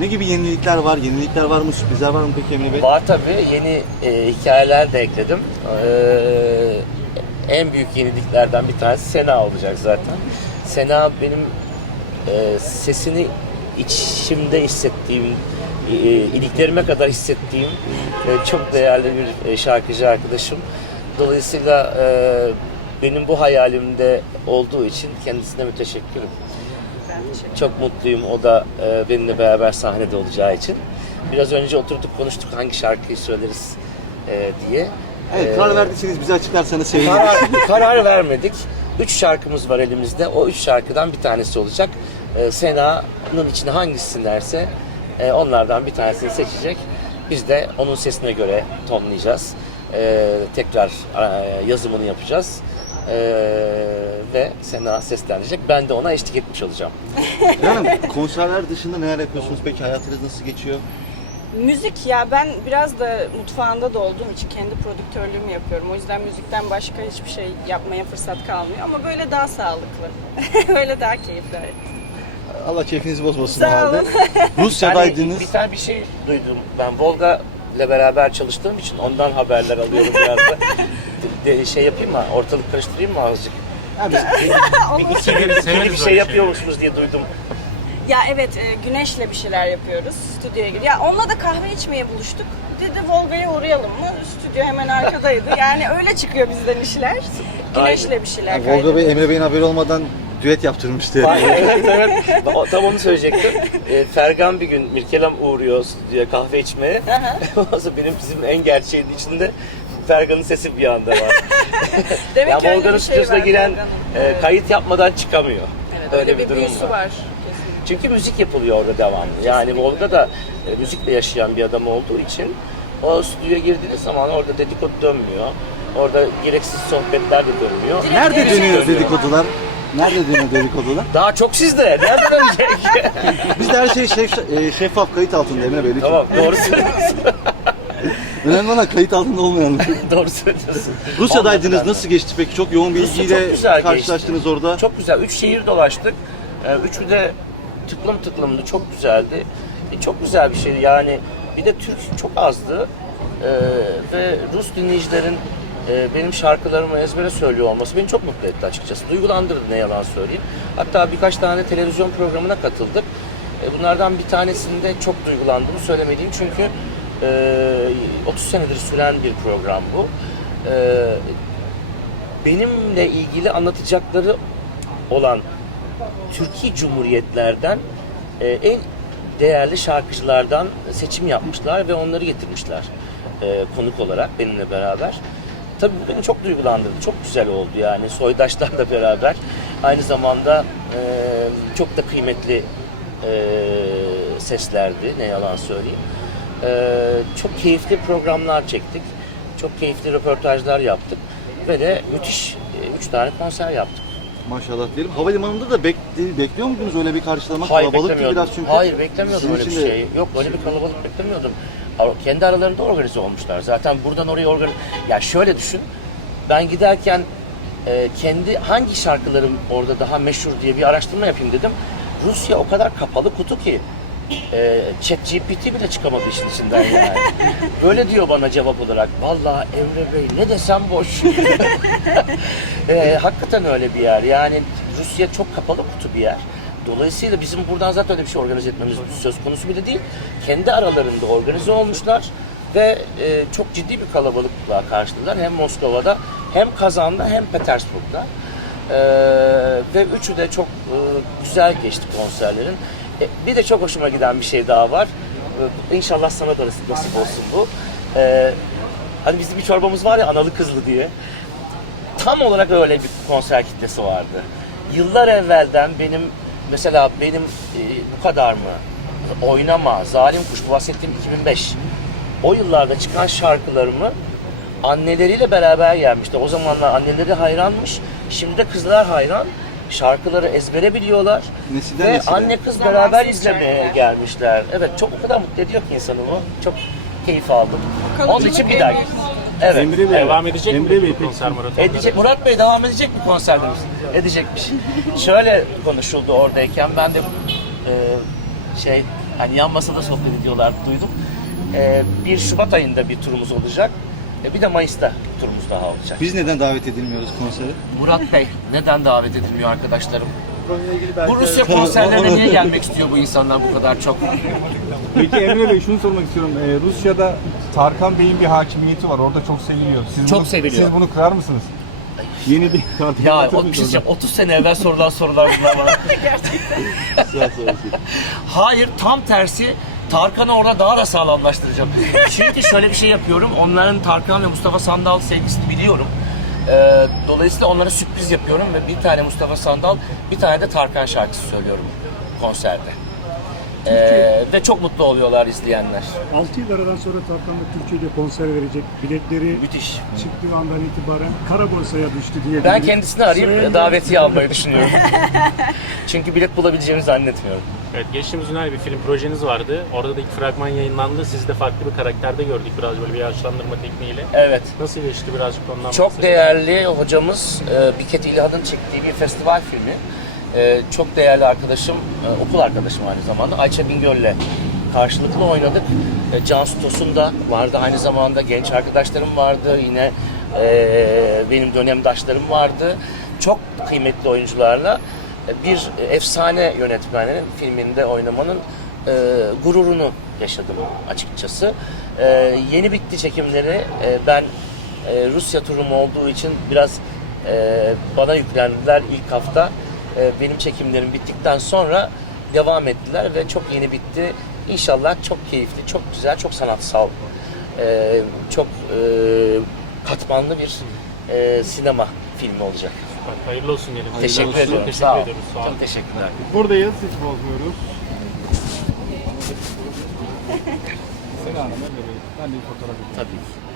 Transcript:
Ne gibi yenilikler var? Yenilikler var mı? Sürprizler var mı peki Emre Bey? Var tabii yeni e, hikayeler de ekledim. Ee, en büyük yeniliklerden bir tanesi Sena olacak zaten. Sena benim e, sesini içimde hissettiğim, e, iliklerime kadar hissettiğim e, çok değerli bir e, şarkıcı arkadaşım. Dolayısıyla e, benim bu hayalimde olduğu için kendisine müteşekkirim. Çok mutluyum o da e, benimle beraber sahnede olacağı için. Biraz önce oturduk konuştuk hangi şarkıyı söyleriz e, diye. Evet, E, karar verdiyseniz bize açıklarsanız seviniriz. karar, karar vermedik. Üç şarkımız var elimizde. O üç şarkıdan bir tanesi olacak. E, Sena'nın içine hangisi derse e, onlardan bir tanesini seçecek. Biz de onun sesine göre tonlayacağız. E, tekrar e, yazımını yapacağız. E, ve Sena seslenecek. Ben de ona eşlik etmiş olacağım. Yani konserler dışında neler yapıyorsunuz peki? Hayatınız nasıl geçiyor? Müzik ya ben biraz da mutfağında da olduğum için kendi prodüktörlüğümü yapıyorum. O yüzden müzikten başka hiçbir şey yapmaya fırsat kalmıyor ama böyle daha sağlıklı. böyle daha keyifli. evet. Allah keyfinizi bozmasın Sağ halde. olun. Rusya'daydınız. Bir tane bir şey duydum. Ben Volga ile beraber çalıştığım için ondan haberler alıyorum biraz da. De- de- şey yapayım mı? Ortalık karıştırayım mı azıcık? Ha, biz- Bir iki bir, Severiz bir şey yapıyormuşsunuz diye duydum. Ya evet e, Güneş'le bir şeyler yapıyoruz stüdyoya gidiyor. Ya onunla da kahve içmeye buluştuk. Dedi Volga'ya uğrayalım mı? Stüdyo hemen arkadaydı. Yani öyle çıkıyor bizden işler. Güneş'le bir şeyler Yani Volga Bey. Emre Bey'in haberi olmadan düet yaptırmıştı. evet evet. O- Tam onu söyleyecektim. E, Fergan bir gün Mirkelam uğruyor stüdyoya kahve içmeye. Ondan sonra benim bizim en gerçeğin içinde Fergan'ın sesi bir anda var. Demek ya ki öyle Volga'nın bir şey stüdyosuna var giren e, kayıt yapmadan çıkamıyor. Evet, öyle, bir durum büyüsü var. var. kesinlikle. Çünkü müzik yapılıyor orada devamlı. Yani Volga da e, müzikle yaşayan bir adam olduğu için o stüdyoya girdiğiniz zaman orada dedikodu dönmüyor. Orada gereksiz sohbetler de dönmüyor. Direkt Nerede Direkt dönüyor dönüyor. dedikodular? Nerede dönüyor dedikodular? Daha çok sizde. Nerede dönecek? Bizde her şey şef, e, şeffaf kayıt altında Emre Bey lütfen. tamam doğru söylüyorsun. Önemli olan kayıt altında olmayan. doğru söylüyorsun. Rusya'daydınız Ondan nasıl geçti peki? Çok yoğun bir Rusya ilgiyle çok güzel karşılaştınız geçti. orada. Çok güzel. Üç şehir dolaştık. Ee, Üçü de tıklım tıklımdı. Çok güzeldi. E, Çok güzel bir şeydi. Yani bir de Türk çok azdı. Ee, ve Rus dinleyicilerin e, benim şarkılarımı ezbere söylüyor olması beni çok mutlu etti açıkçası. Duygulandırdı ne yalan söyleyeyim. Hatta birkaç tane televizyon programına katıldık. E, bunlardan bir tanesinde çok duygulandığımı söylemeliyim çünkü e, 30 senedir süren bir program bu. E, benimle ilgili anlatacakları olan Türkiye Cumhuriyetlerden e, en değerli şarkıcılardan seçim yapmışlar ve onları getirmişler e, konuk olarak benimle beraber. Tabii bu beni çok duygulandırdı. Çok güzel oldu yani soydaşlarla beraber. Aynı zamanda e, çok da kıymetli e, seslerdi ne yalan söyleyeyim. E, çok keyifli programlar çektik. Çok keyifli röportajlar yaptık. Ve de müthiş 3 tane konser yaptık. Maşallah diyelim. Havalimanında da bekli, bekliyor muydunuz öyle bir karşılama? Hayır beklemiyordum. biraz çünkü. Hayır beklemiyordum öyle bir de- şey. Yok öyle bir kalabalık beklemiyordum. Kendi aralarında organize olmuşlar. Zaten buradan oraya organize... Ya şöyle düşün. Ben giderken e, kendi hangi şarkılarım orada daha meşhur diye bir araştırma yapayım dedim. Rusya o kadar kapalı kutu ki e, ChatGPT bile çıkamadı işin içinden yani. Böyle diyor bana cevap olarak. Vallahi Emre Bey ne desem boş. e, hakikaten öyle bir yer. Yani Rusya çok kapalı kutu bir yer. Dolayısıyla bizim buradan zaten öyle bir şey organize etmemiz söz konusu bile değil. Kendi aralarında organize olmuşlar ve e, çok ciddi bir kalabalıkla karşıladılar. Hem Moskova'da hem Kazan'da hem Petersburg'da. E, ve üçü de çok e, güzel geçti konserlerin. E, bir de çok hoşuma giden bir şey daha var. E, inşallah sana da nasip olsun bu. E, hani bizim bir çorbamız var ya analı kızlı diye tam olarak öyle bir konser kitlesi vardı. Yıllar evvelden benim mesela benim bu kadar mı oynama, zalim kuş bu bahsettiğim 2005. O yıllarda çıkan şarkılarımı anneleriyle beraber gelmişti. O zamanlar anneleri hayranmış. Şimdi de kızlar hayran. Şarkıları ezbere biliyorlar. Nesilden Ve nesile. anne kız beraber izlemeye gelmişler. Evet çok o kadar mutlu ediyor ki insanı bu. Çok keyif aldım. Onun Kalıcılık için bir daha. büyük Evet. Emre Bey. Devam edecek Emre mi Bey, bu konser maratonları? Edecek. Murat Bey devam edecek mi konserlerimiz? Edecekmiş. Şöyle konuşuldu oradayken ben de e, şey Hani yan masada sohbet ediyorlar duydum. Ee, 1 Şubat ayında bir turumuz olacak. Ee, bir de Mayıs'ta turumuz daha olacak. Biz neden davet edilmiyoruz konsere? Murat Bey neden davet edilmiyor arkadaşlarım? Bu Rusya konserlerine niye gelmek istiyor bu insanlar bu kadar çok? Peki Emre Bey şunu sormak istiyorum. Ee, Rusya'da Tarkan Bey'in bir hakimiyeti var. Orada çok seviliyor. Siz Çok bunu, seviliyor. Siz bunu kırar mısınız? Yeni bir Tarkan Ya o, bir şey diyeceğim, 30 sene evvel sorulan sorular bunlar bana. Hayır tam tersi Tarkan'ı orada daha da sağlamlaştıracağım. Çünkü şöyle bir şey yapıyorum. Onların Tarkan ve Mustafa Sandal sevgisini biliyorum. Ee, dolayısıyla onlara sürpriz yapıyorum ve bir tane Mustafa Sandal, bir tane de Tarkan şarkısı söylüyorum konserde. Ee, ve çok mutlu oluyorlar izleyenler. 6 yıl aradan sonra Tarkan'da Türkiye'de konser verecek. Biletleri Müthiş. çıktığı andan itibaren kara borsaya düştü diye. Ben kendisini arayıp davetiye almayı düşünüyorum. Çünkü bilet bulabileceğimi zannetmiyorum. Evet, geçtiğimiz günler bir film projeniz vardı. Orada da ilk fragman yayınlandı. Sizi de farklı bir karakterde gördük biraz böyle bir yaşlandırma tekniğiyle. Evet. Nasıl geçti birazcık ondan Çok bahsedelim. değerli hocamız e, Biket İlhan'ın çektiği bir festival filmi. E, çok değerli arkadaşım, e, okul arkadaşım aynı zamanda Ayça Bingöl'le karşılıklı oynadık. E, Cansu Tosun da vardı aynı zamanda, genç arkadaşlarım vardı, yine e, benim dönemdaşlarım vardı. Çok kıymetli oyuncularla bir efsane yönetmenin filminde oynamanın e, gururunu yaşadım açıkçası. E, yeni bitti çekimleri. E, ben e, Rusya turum olduğu için biraz e, bana yüklendiler ilk hafta. E, benim çekimlerim bittikten sonra devam ettiler ve çok yeni bitti. İnşallah çok keyifli, çok güzel, çok sanatsal, e, çok e, katmanlı bir e, sinema filmi olacak. Süper, Hayırlı olsun diyelim. Teşekkür olsun. ediyorum. Teşekkür Sağ ediyoruz. Sağ olun. Çok teşekkürler. Buradayız. Hiç bozmuyoruz. Bey. Ben de bir fotoğraf çekeyim. Tabii ki.